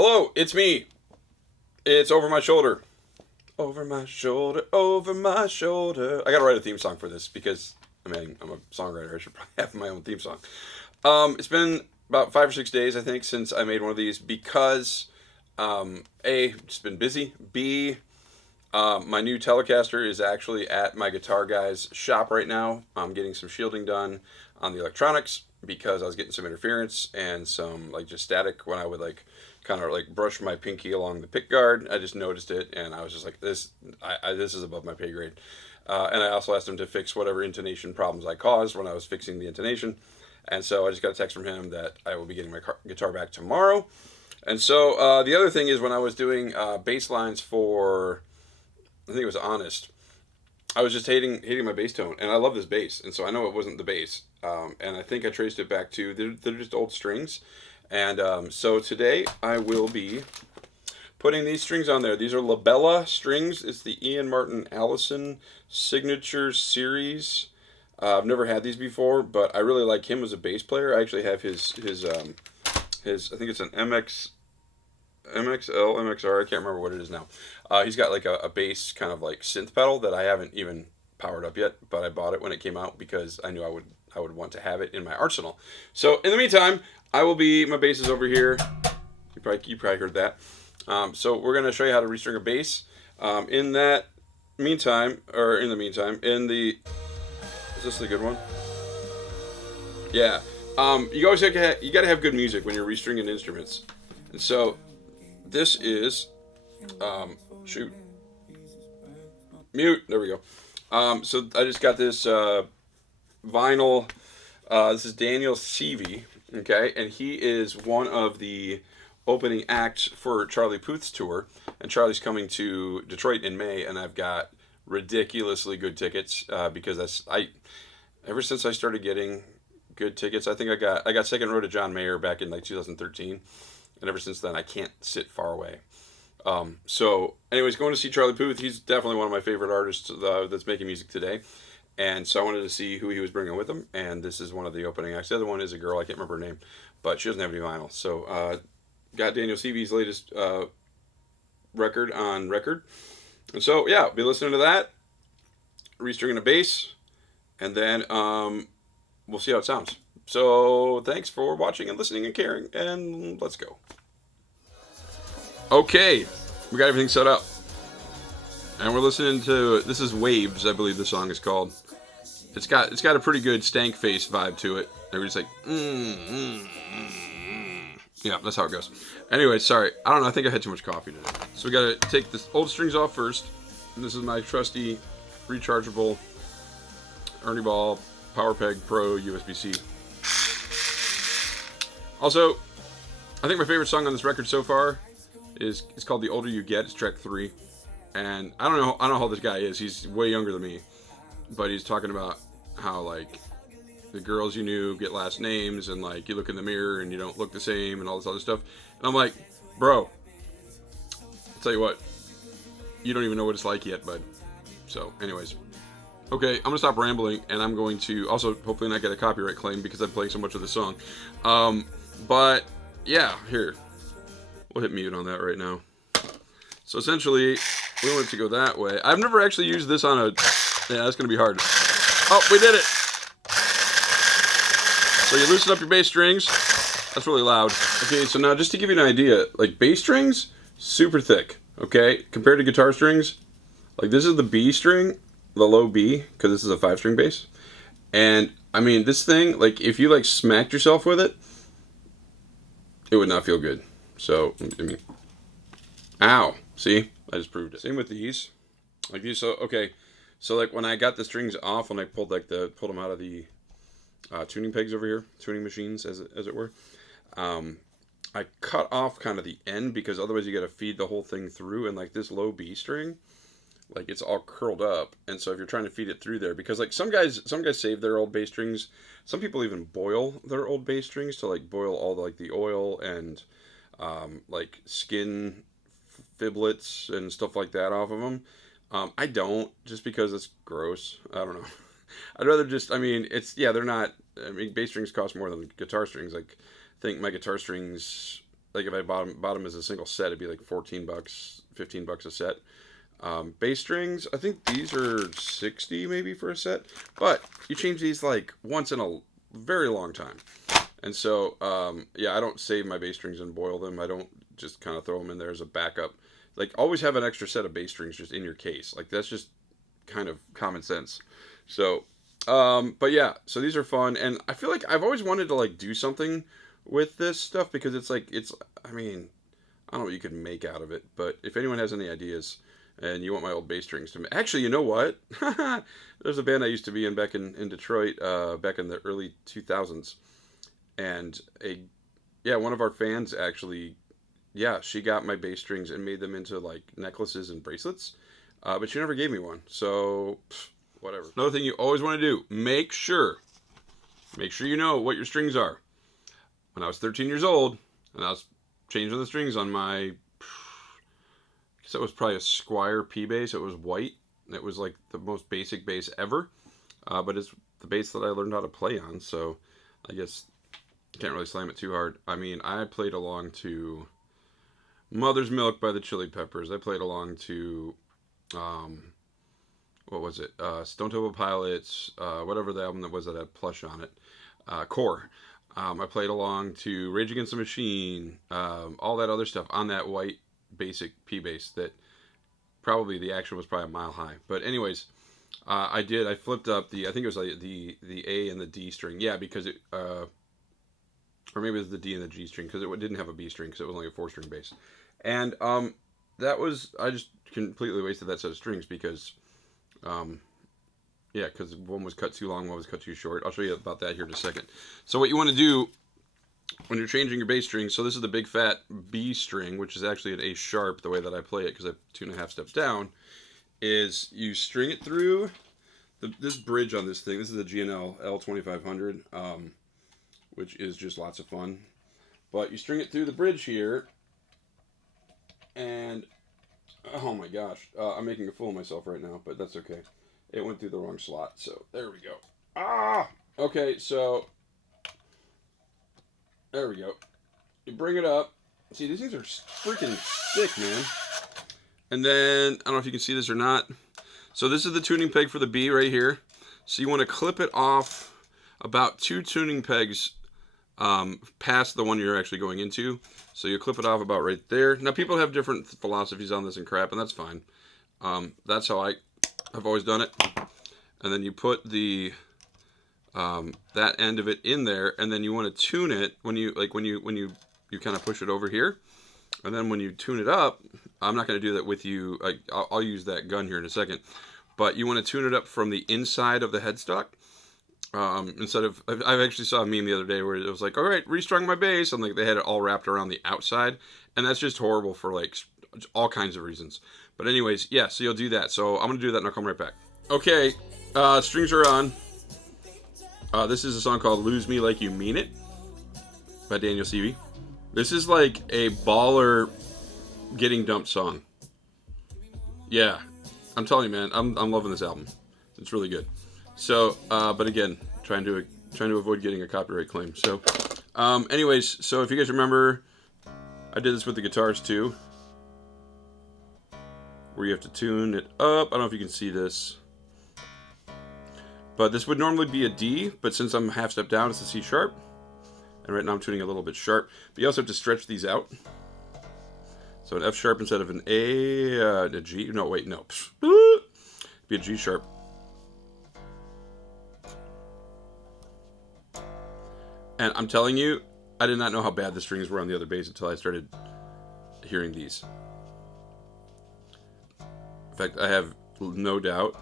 Hello, it's me. It's Over My Shoulder. Over my shoulder, over my shoulder. I gotta write a theme song for this because, I'm a songwriter. I should probably have my own theme song. It's been about 5 or 6 days, I think, since I made one of these because, A, just been busy. B, my new Telecaster is actually at my guitar guy's shop right now. I'm getting some shielding done on the electronics because I was getting some interference and some like just static when I would like kind of like brush my pinky along the pick guard. I just noticed it and I was just like, this is above my pay grade. And I also asked him to fix whatever intonation problems I caused when I was fixing the intonation. And so I just got a text from him that I will be getting my guitar back tomorrow. And so the other thing is when I was doing bass lines for, I think it was Honest, I was just hating my bass tone, and I love this bass, and so I know it wasn't the bass, and I think I traced it back to they're just old strings, and so today I will be putting these strings on there. These are Labella strings. It's the Ian Martin Allison Signature Series. I've never had these before, but I really like him as a bass player. I actually have his I think it's an MXL, MXR. I can't remember what it is now. He's got like a bass kind of like synth pedal that I haven't even powered up yet, but I bought it when it came out because I knew I would want to have it in my arsenal. So in the meantime, my bass is over here. You probably heard that. So we're gonna show you how to restring a bass. In that meantime, or in the meantime, is this the good one? Yeah. You always you gotta have good music when you're restringing instruments, and so this is shoot mute. There we go. So I just got this vinyl. This is Daniel Seavey, okay, and he is one of the opening acts for Charlie Puth's tour, and Charlie's coming to Detroit in May, and I've got ridiculously good tickets because ever since I started getting good tickets, I think I got second row to John Mayer back in like 2013, and ever since then I can't sit far away. So, anyways, going to see Charlie Puth. He's definitely one of my favorite artists that's making music today. And so I wanted to see who he was bringing with him. And this is one of the opening acts. The other one is a girl. I can't remember her name, but she doesn't have any vinyl. So, got Daniel Seavey's latest record on record. And so, yeah, be listening to that, restringing a bass, and then we'll see how it sounds. So, thanks for watching and listening and caring. And let's go. Okay, we got everything set up. And we're listening to, this is Waves, I believe the song is called. It's got a pretty good stank face vibe to it. Everybody's like, yeah, that's how it goes. Anyway, sorry, I don't know, I think I had too much coffee today. So we gotta take the old strings off first. And this is my trusty rechargeable Ernie Ball Power Peg Pro USB-C. Also, I think my favorite song on this record so far is called The Older You Get. It's track 3. And I don't know how old this guy is. He's way younger than me. But he's talking about how, like, the girls you knew get last names, and, like, you look in the mirror and you don't look the same and all this other stuff. And I'm like, bro, I'll tell you what, you don't even know what it's like yet, bud. So, anyways. Okay, I'm going to stop rambling, and I'm going to also hopefully not get a copyright claim because I'm playing so much of the song. But, yeah, here. We'll hit mute on that right now. So essentially, we want it to go that way. I've never actually used this on a... Yeah, that's going to be hard. Oh, we did it! So you loosen up your bass strings. That's really loud. Okay, so now just to give you an idea, like bass strings, super thick, okay? Compared to guitar strings, like this is the B string, the low B, because this is a 5-string bass. And, I mean, this thing, like if you like smacked yourself with it, it would not feel good. So, I mean, ow. See? I just proved it. Same with these. Like these, so, okay. So, like, when I got the strings off, when I pulled pulled them out of the tuning pegs over here, tuning machines, as it were, I cut off kind of the end because otherwise you got to feed the whole thing through. And, like, this low B string, like, it's all curled up. And so if you're trying to feed it through there, because, like, some guys save their old bass strings. Some people even boil their old bass strings to, like, boil all the, like, the oil and... like skin fiblets and stuff like that off of them. I don't, just because it's gross. I don't know. I'd rather just, I mean, they're not, I mean, bass strings cost more than guitar strings. Like, I think my guitar strings like if I bought them as a single set, it'd be like $14, $15 a set. Bass strings, I think these are 60 maybe for a set, but you change these like once in a very long time. And so, yeah, I don't save my bass strings and boil them. I don't just kind of throw them in there as a backup. Like, always have an extra set of bass strings just in your case. Like, that's just kind of common sense. So, but yeah, so these are fun. And I feel like I've always wanted to, like, do something with this stuff because it's like, I mean, I don't know what you could make out of it. But if anyone has any ideas and you want my old bass strings to make, actually, you know what? There's a band I used to be in back in Detroit, back in the early 2000s. And yeah, one of our fans actually, yeah, she got my bass strings and made them into like necklaces and bracelets, but she never gave me one. So whatever. Another thing you always want to do: make sure you know what your strings are. When I was 13 years old and I was changing the strings on my, I guess that was probably a Squire P bass. It was white. It was like the most basic bass ever, but it's the bass that I learned how to play on. So I guess can't really slam it too hard. I mean, I played along to Mother's Milk by the Chili Peppers. I played along to, what was it? Stone Temple Pilots, whatever the album that was that had Plush on it. Core. I played along to Rage Against the Machine, all that other stuff on that white basic P bass that probably the action was probably a mile high. But anyways, I flipped up I think it was like the A and the D string. Yeah, because it, or maybe it was the D and the G string because it didn't have a B string because it was only a 4-string bass. And that was, I just completely wasted that set of strings because, yeah, because one was cut too long, one was cut too short. I'll show you about that here in a second. So what you want to do when you're changing your bass string, so this is the big fat B string, which is actually an A sharp the way that I play it because I'm 2.5 steps down, is you string it through this bridge on this thing. This is a G&L L2500. Which is just lots of fun. But you string it through the bridge here, and oh my gosh, I'm making a fool of myself right now, but that's okay. It went through the wrong slot, so there we go. Ah! Okay, so there we go. You bring it up. See, these things are freaking thick, man. And then, I don't know if you can see this or not. So this is the tuning peg for the B right here. So you want to clip it off about 2 tuning pegs past the one you're actually going into. So you clip it off about right there. Now, people have different philosophies on this and crap, and that's fine. That's how I have always done it. And then you put the that end of it in there, and then you want to tune it when you kind of push it over here. And then when you tune it up, I'm not going to do that with you. I'll use that gun here in a second. But you want to tune it up from the inside of the headstock. Instead of, I actually saw a meme the other day where it was like, all right, restrung my bass, and like they had it all wrapped around the outside, and that's just horrible for like all kinds of reasons. But anyways, yeah, so you'll do that. So I'm gonna do that and I'll come right back. Okay, strings are on. This is a song called "Lose Me Like You Mean It" by Daniel Seavey. This is like a baller getting dumped song. Yeah, I'm telling you, man, I'm loving this album. It's really good. So, but again, trying to avoid getting a copyright claim. So, anyways, so if you guys remember, I did this with the guitars too, where you have to tune it up. I don't know if you can see this, but this would normally be a D, but since I'm half step down, it's a C sharp. And right now I'm tuning a little bit sharp. But you also have to stretch these out. So an F sharp instead of an a G. No, wait, no. Be a G sharp. And I'm telling you, I did not know how bad the strings were on the other bass until I started hearing these. In fact, I have no doubt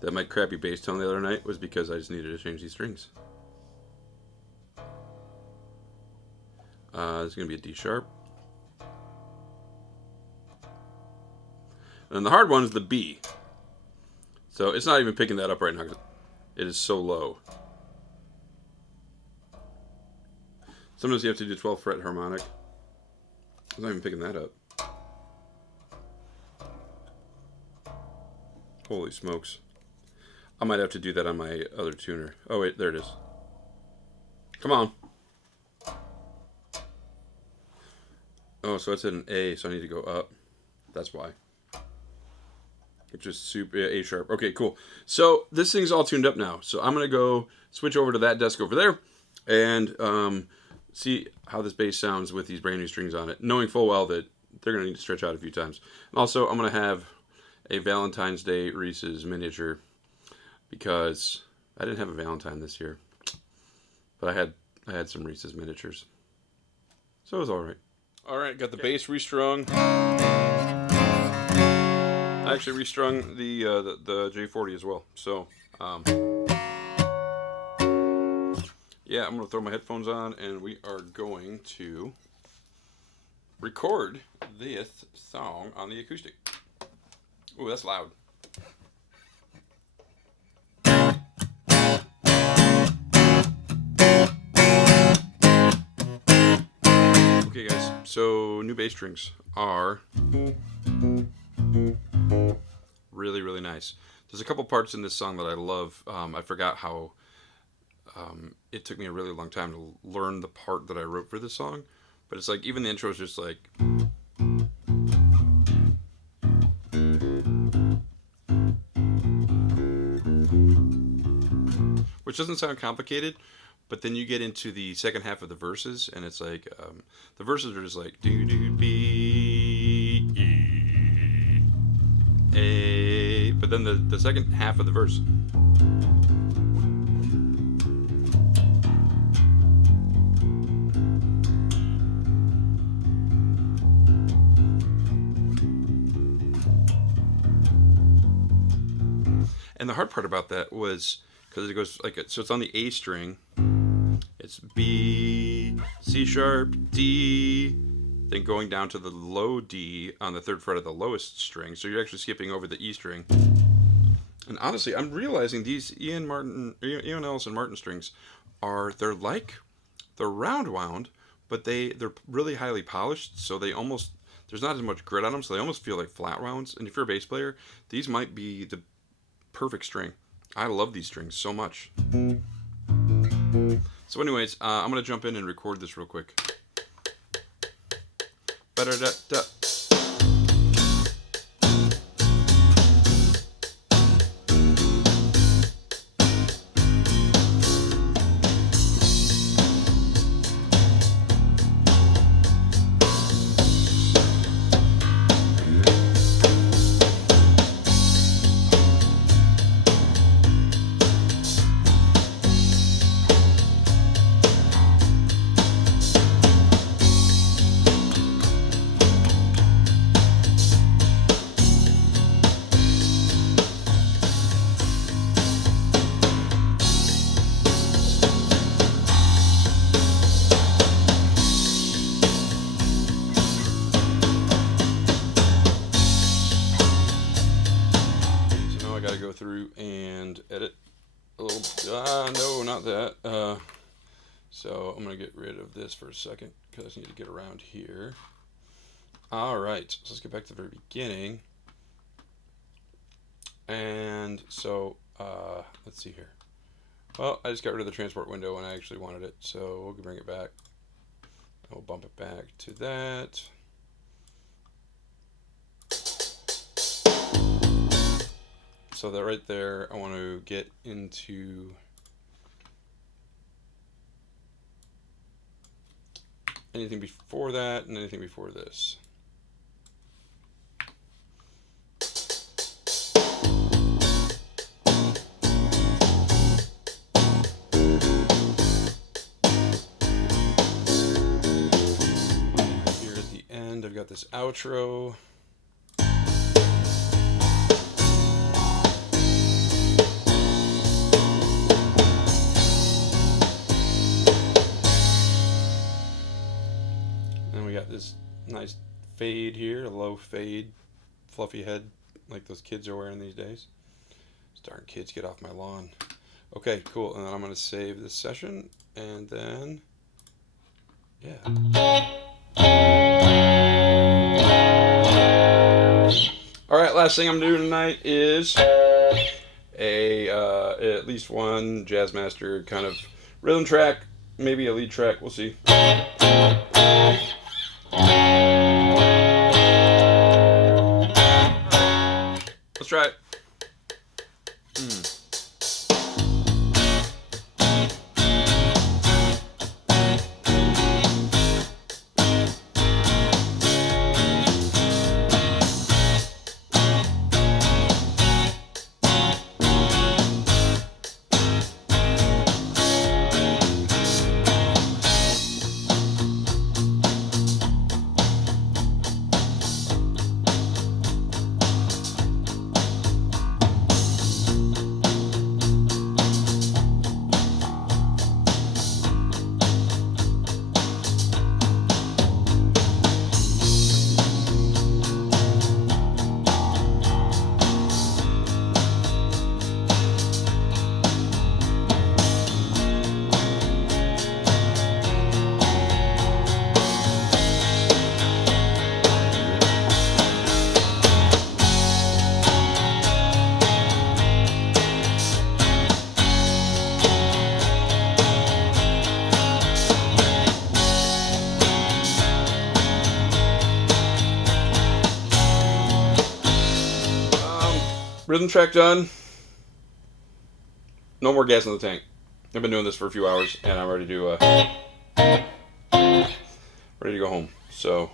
that my crappy bass tone the other night was because I just needed to change these strings. This is going to be a D sharp. And then the hard one is the B. So it's not even picking that up right now. It is so low. Sometimes you have to do 12 fret harmonic. I'm not even picking that up. Holy smokes. I might have to do that on my other tuner. Oh wait, there it is. Come on. Oh, so it's at an A, so I need to go up. That's why. It's just super A sharp. Okay, cool. So this thing's all tuned up now. So I'm gonna go switch over to that desk over there, and see how this bass sounds with these brand new strings on it, knowing full well that they're gonna need to stretch out a few times. And also, I'm gonna have a Valentine's Day Reese's miniature because I didn't have a Valentine this year, but I had some Reese's miniatures, so it was all right. All right, got the bass restrung. I actually restrung the J40 as well. So yeah, I'm gonna throw my headphones on and we are going to record this song on the acoustic. Ooh, that's loud. Okay, guys. So new bass strings are really, really nice. There's a couple parts in this song that I love. I forgot how it took me a really long time to learn the part that I wrote for this song. But it's like, even the intro is just like... which doesn't sound complicated, but then you get into the second half of the verses, and it's like, the verses are just like, do do B E A, but then the second half of the verse, and the hard part about that was because it goes like, so it's on the A string, it's B, C sharp, D, then going down to the low D on the third fret of the lowest string. So you're actually skipping over the E string. And honestly, I'm realizing these Ian Ellis and Martin strings they're round wound, but they're really highly polished. So there's not as much grit on them. So they almost feel like flat wounds. And if you're a bass player, these might be the perfect string. I love these strings so much. So anyways, I'm going to jump in and record this real quick. Ba-da-da-da. Go through and edit a little. No, not that. So I'm gonna get rid of this for a second because I just need to get around here. All right, so let's get back to the very beginning. And so let's see here. Well, I just got rid of the transport window and I actually wanted it, so we'll bring it back. We'll bump it back to that. So that right there, I want to get into anything before that and anything before this. Here at the end, I've got this outro. This nice fade here, a low fade, fluffy head, like those kids are wearing these days. Darn kids, get off my lawn. Okay, cool. And then I'm going to save this session, and then, yeah. All right, last thing I'm doing tonight is at least one Jazzmaster kind of rhythm track, maybe a lead track. We'll see. Rhythm track done. No more gas in the tank. I've been doing this for a few hours, and I'm ready to go home. So,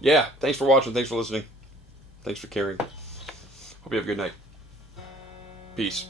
yeah. Thanks for watching. Thanks for listening. Thanks for caring. Hope you have a good night. Peace.